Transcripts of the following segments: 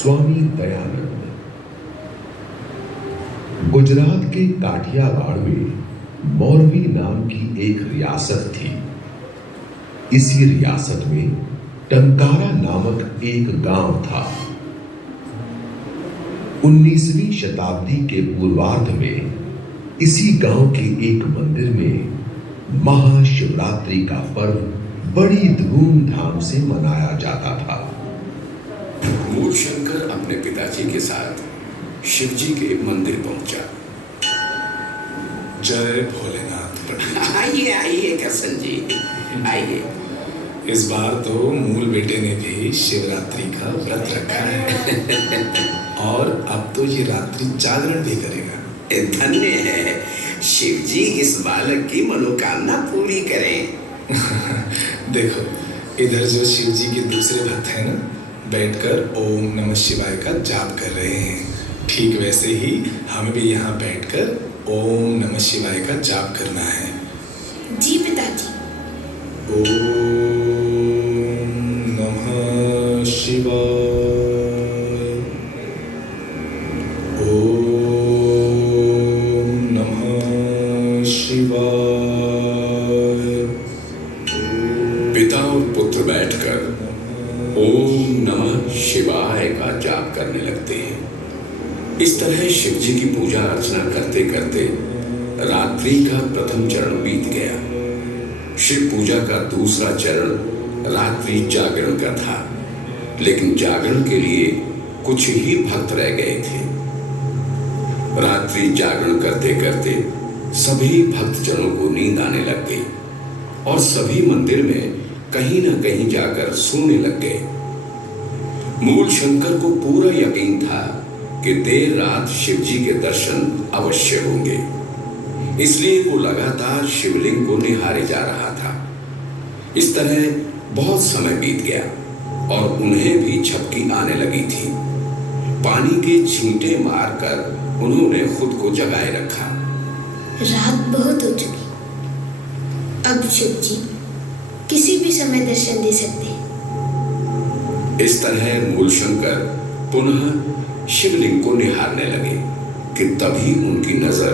स्वामी दयानंद। गुजरात के काठियावाड़ में मौरवी नाम की एक रियासत थी। इसी रियासत में टंकारा नामक एक गांव था। 19वीं शताब्दी के पूर्वार्ध में इसी गांव के एक मंदिर में महाशिवरात्रि का पर्व बड़ी धूमधाम से मनाया जाता था। मूलशंकर अपने पिताजी के साथ शिवजी के मंदिर पहुंचा। जय भोलेनाथ। आइए आइए करसन जी, आइए। इस बार तो मूल बेटे ने भी शिवरात्रि का व्रत रखा है और अब तो ये रात्रि जागरण भी करेगा। धन्य है, शिवजी इस बालक की मनोकामना पूरी करें। देखो, इधर जो शिवजी के दूसरे भक्त हैं ना, बैठकर ओम नमः शिवाय का जाप कर रहे हैं। ठीक वैसे ही हमें भी यहाँ बैठकर ओम नमः शिवाय का जाप करना है। जी पिताजी। ओम नमः शिवाय। ओम नमः शिवाय। पिता और पुत्र बैठकर ओम नमः शिवाय का जाप करने लगते हैं। इस तरह शिवजी की पूजा अर्चना करते करते रात्रि का प्रथम चरण बीत गया। शिव पूजा का दूसरा चरण रात्रि जागरण का था, लेकिन जागरण के लिए कुछ ही भक्त रह गए थे। रात्रि जागरण करते करते सभी भक्तजनों को नींद आने लग गई और सभी मंदिर में कहीं न कहीं जाकर सोने लग गए। मूलशंकर को पूरा यकीन था कि देर रात शिवजी के दर्शन अवश्य होंगे, इसलिए वो लगातार शिवलिंग को निहारे जा रहा था। इस तरह बहुत समय बीत गया और उन्हें भी झपकी आने लगी थी। पानी के छींटे मारकर उन्होंने खुद को जगाए रखा। रात बहुत हो चुकी, अब शिवजी किसी भी समय दर्शन दे सकते हैं। इस तरह मूलशंकर पुनः शिवलिंग को निहारने लगे कि तभी उनकी नजर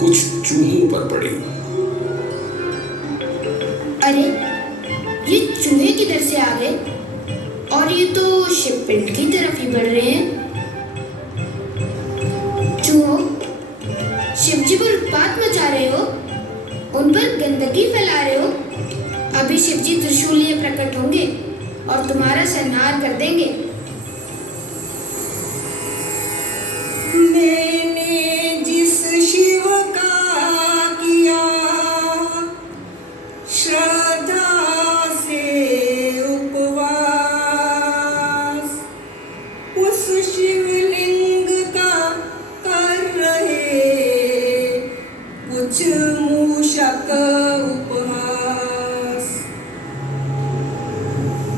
कुछ चूहों पर पड़ी। अरे, ये चूहे किधर से आ गए? और ये तो शिवपिंड की तरफ ही बढ़ रहे हैं। चूहों, शिवजी पर उत्पात मचा रहे हो, उन पर गंदगी फैला रहे हो। अभी शिवजी त्रिशूल लिए प्रकट होंगे और तुम्हारा संहार कर देंगे। मैंने जिस शिव का किया श्रद्धा से उपवास, उस शिवलिंग का कर रहे कुछ मूषक उपहास।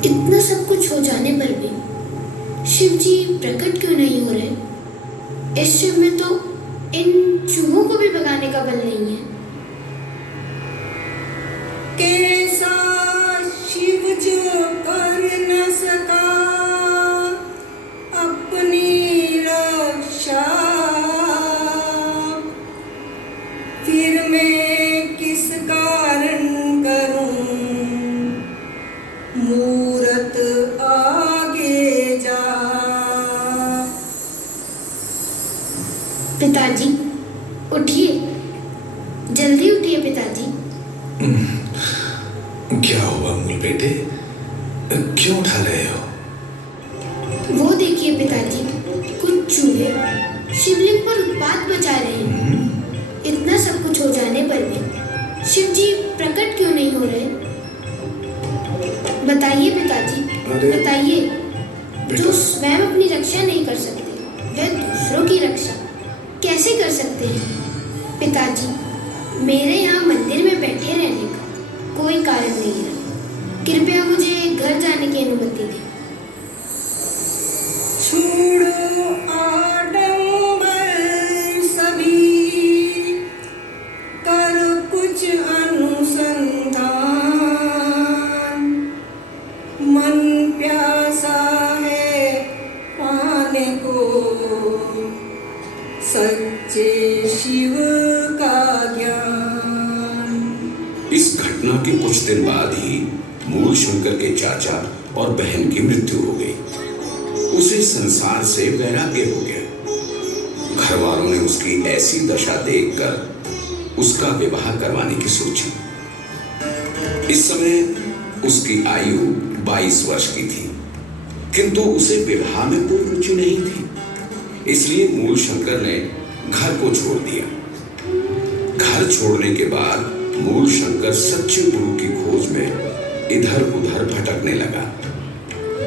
इतना सब कुछ हो जाने पर भी शिवजी प्रकट क्यों नहीं हो रहे? इस शिव में तो इन चूहों को भी भगाने का बल नहीं है। कैसा शिव जो कर न सका अपनी रक्षा, फिर मैं किस कारण करूं मूरत आगे जा। पिताजी उठिए, जल्दी उठिए पिताजी। क्या हुआ मूल बेटे, क्यों उठा रहे हो? वो देखिए पिताजी, कुछ चूहे शिवलिंग पर उत्पात मचा रहे हैं। इतना सब कुछ हो जाने पर भी शिवजी प्रकट क्यों नहीं हो रहे? बताइए पिताजी, बताइए। जो स्वयं अपनी रक्षा नहीं कर सकते, वह दूसरों की रक्षा कैसे कर सकते हैं? पिताजी, मेरे यहाँ मंदिर में बैठे रहने का कोई कारण नहीं है। कृपया मुझे घर जाने की अनुमति दें। छोड़ो आडंबर सभी, कर कुछ अनुसंधान। मन प्यासा है के कुछ दिन बाद ही मूल शंकर के चाचा और बहन की मृत्यु हो गई। उसे संसार से वैराग्य हो गया। घर वालों ने उसकी ऐसी दशा देखकर उसका विवाह करवाने की सोची। इस समय उसकी आयु 22 वर्ष की थी, किंतु उसे विवाह में कोई रुचि नहीं थी। इसलिए मूल शंकर ने घर को छोड़ दिया। घर छोड़ने के बाद मूल शंकर सच्चे गुरु की खोज में इधर उधर भटकने लगा।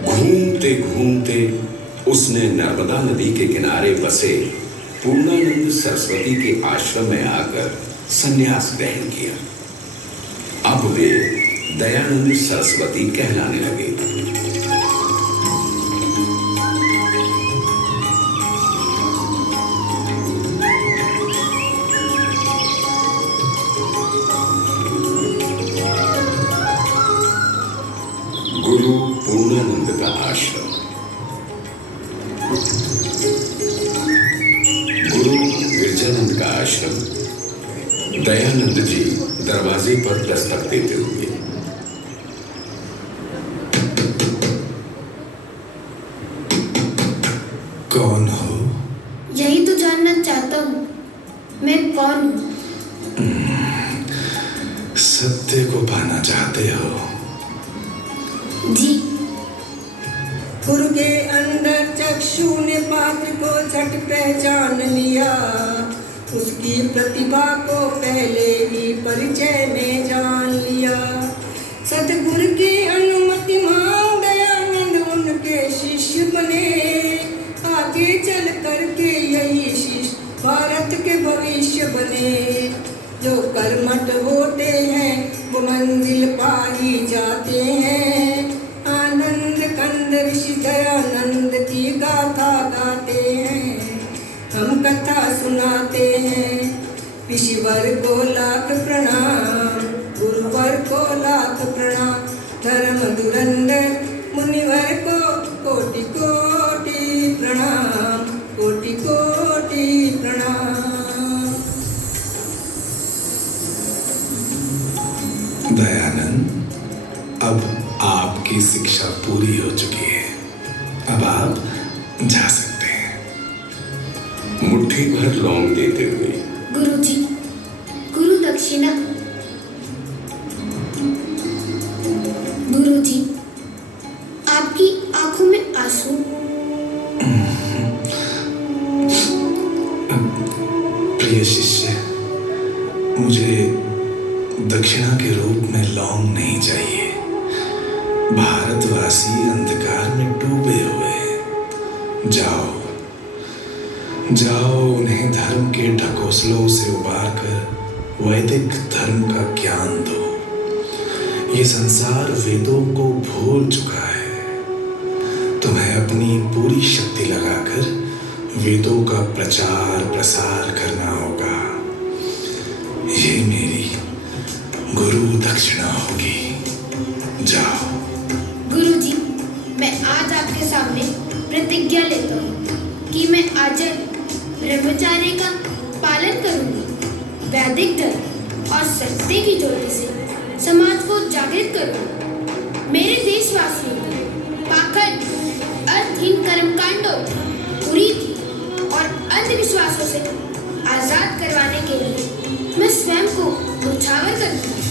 घूमते घूमते उसने नर्मदा नदी के किनारे बसे पूर्णानंद सरस्वती के आश्रम में आकर संन्यास ग्रहण किया। अब वे दयानंद सरस्वती कहलाने लगे। गुरु पूर्णानंद का आश्रम। गुरु गिरजानंद का आश्रम। दयानंद जी दरवाजे पर दस्तक देते हुए। कौन हो? यही तो जानना चाहता हूँ, मैं कौन हूँ? सत्य को पाना चाहते हो? जी। गुरु के अंदर चक्षु ने पात्र को झट पहचान लिया। उसकी प्रतिभा को पहले ही परिचय में जान लिया। सतगुरु की अनुमति मांग दयानंद उनके शिष्य बने। आगे चल करके यही शिष्य भारत के भविष्य बने। जो कर्मठ होते हैं वो मंजिल पा ही जाते हैं। आनंद कंद ऋषि दयानंद की गाथा गाते हैं। हम कथा सुनाते हैं। ऋषिवर को लाख प्रणाम, गुरुवर को लाख प्रणाम। धर्म धुरंधर मुनिवर को कोटि कोटि प्रणाम, कोटि कोटि प्रणाम। दयानंद, अब आपकी शिक्षा पूरी हो चुकी है। अब आप जा सकते हैं। मुट्ठी भर लौंग देते हुए। गुरुजी, गुरु दक्षिणा। गुरुजी, आपकी आंखों में आंसू। प्रिय शिष्य, मुझे दक्षिणा के रूप में लौंग नहीं चाहिए। भारतवासी अंधकार में डूबे हुए हैं। जाओ जाओ, उन्हें धर्म के ढकोसलों से उबार कर वैदिक धर्म का ज्ञान दो। ये संसार वेदों को भूल चुका है। तुम्हें अपनी पूरी शक्ति लगाकर वेदों का प्रचार प्रसार करना होगा। ये मेरी गुरु दक्षिणा होगी। जाओ। गुरुजी, मैं आज आपके सामने प्रतिज्ञा लेता हूँ कि मैं आजीवन ब्रह्मचर्य का पालन करूँगा। वैदिक धर्म और सत्य की ज्योति से समाज को जागृत करूँगा। मेरे देशवासियों को पाखंड, अर्थहीन कर्मकांडों, कुरीति और अंधविश्वासों से आजाद करवाने के लिए मैं स्वयं को न्यौछावर करूँगा।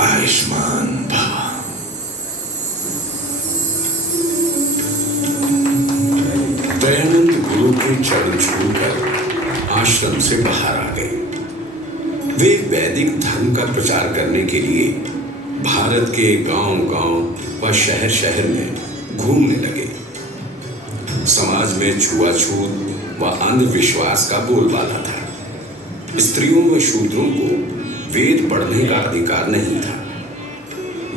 आयुष्मान भव। दयानंद गुरु के चरण छूकर आश्रम से बाहर आ गए। वे वैदिक धर्म का प्रचार करने के लिए भारत के गांव-गांव व शहर-शहर में घूमने लगे। समाज में छुआछूत व अंधविश्वास का बोलबाला था। स्त्रियों व शूद्रों को वेद पढ़ने का अधिकार नहीं था।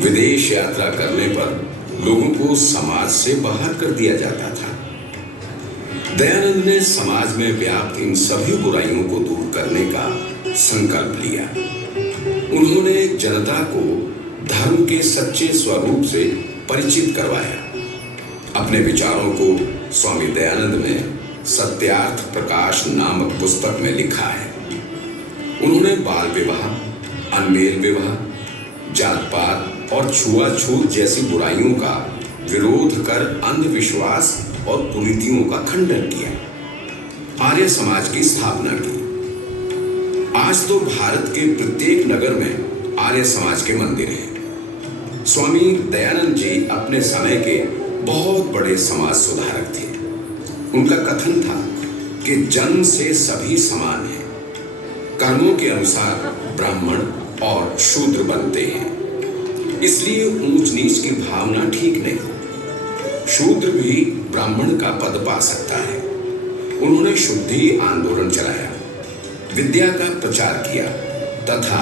विदेश यात्रा करने पर लोगों को समाज से बाहर कर दिया जाता था। दयानंद ने समाज में व्याप्त इन सभी बुराइयों को दूर करने का संकल्प लिया। उन्होंने जनता को धर्म के सच्चे स्वरूप से परिचित करवाया। अपने विचारों को स्वामी दयानंद ने सत्यार्थ प्रकाश नामक पुस्तक में लिखा है। उन्होंने बाल विवाह, अनमेल विवाह, जात पात और छुआछूत जैसी बुराइयों का विरोध कर अंधविश्वास और कुरीतियों का खंडन किया, आर्य समाज की स्थापना की। आज तो भारत के प्रत्येक नगर में आर्य समाज के मंदिर हैं। स्वामी दयानंद जी अपने समय के बहुत बड़े समाज सुधारक थे। उनका कथन था कि जन्म से सभी समान हैं, कर्मों के अनुसार ब्राह्मण और शूद्र बनते हैं, इसलिए ऊंच नीच की भावना ठीक नहीं। शूद्र भी ब्राह्मण का पद पा सकता है। उन्होंने शुद्धि आंदोलन चलाया, विद्या का प्रचार किया तथा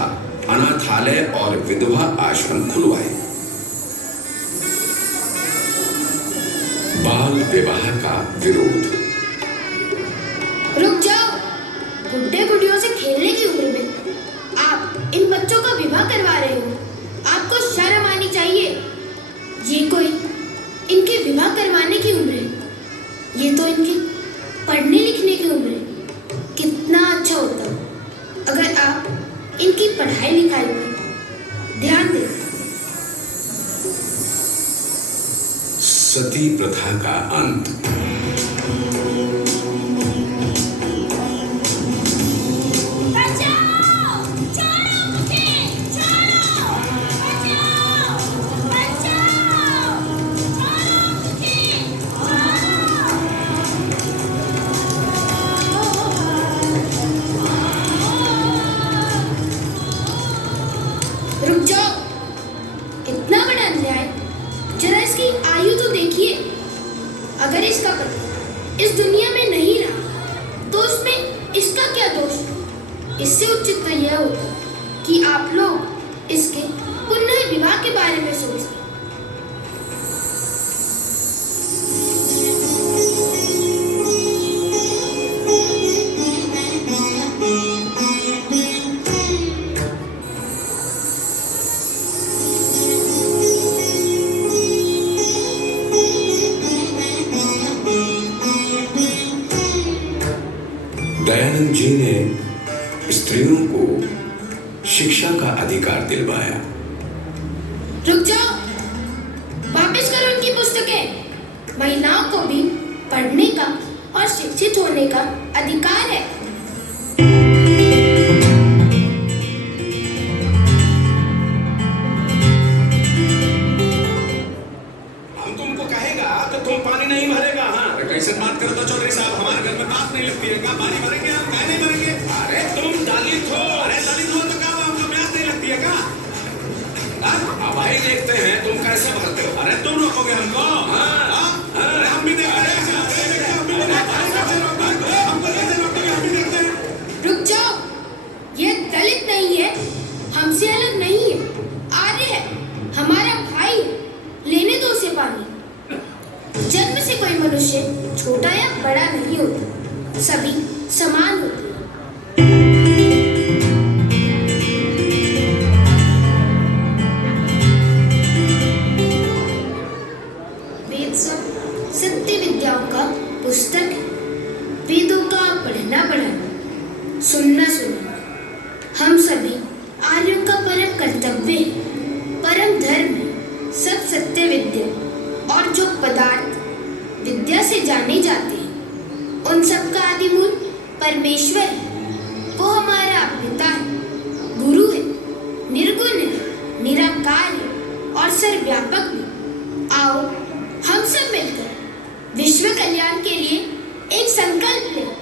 अनाथालय और विधवा आश्रम खुलवाए। बाल विवाह का विरोध। रुक जाओ, गुड्डे गुड़ियों से खेलने की उम्र में आप इन बच्चों का विवाह करवा रहे हो। आपको शर्म आनी चाहिए। ये कोई इनके विवाह करवाने की उम्र है, ये तो इनकी पढ़ने लिखने की उम्र है। कितना अच्छा होता अगर आप इनकी पढ़ाई लिखाई पर ध्यान देते। सती प्रथा का अंत। रुक जाओ, इतना बड़ा अन्याय, जरा इसकी आयु तो देखिए। अगर इसका पति इस दुनिया में नहीं रहा तो उसमें इसका क्या दोष? इससे उचित तो यह होता कि आप लोग इसके पुनः विवाह के बारे में सोचें। दयानंद जी ने स्त्रियों को शिक्षा का अधिकार दिलवाया। रुक जाओ, वापस करो उनकी पुस्तकें। महिलाओं को भी पढ़ने का और शिक्षित होने का अधिकार है। हम तुमको कहेगा तो तुम पानी नहीं भरेगा। हाँ, कैसे बात करो तो चौधरी साहब, हमारे घर में बात नहीं लगती है। क्या पानी भरेंगे हम? क्या नहीं भरेंगे? अरे तुम दलित हो। अरे दलित हो तो क्या हमको प्यास नहीं लगती है क्या? अब भाई देखते हैं तुम कैसे भरते हो। अरे तुम रोकोगे हमको? अरे हम भी देखते हैं। रुक जाओ, ये दलित नहीं है, हमसे अलग नहीं है, आर्य है, हमारा भाई है। लेने दो उसे पानी। जन्म से कोई मनुष्य छोटा या बड़ा नहीं होता, सभी समान होते हैं। वेद सब सत्य विद्याओं का पुस्तक है। वेदों का पढ़ना पढ़ाना, सुनना सुनना हम सभी आर्यों का परम कर्तव्य है, परम धर्म है। सब सत्य विद्या और जो पदार्थ विद्या से जाने जाते हैं, उन सब का आदि मूल परमेश्वर है। वो हमारा पिता है, गुरु है, निर्गुण है, निराकार है और सर्वव्यापक भी। आओ हम सब मिलकर विश्व कल्याण के लिए एक संकल्प लें।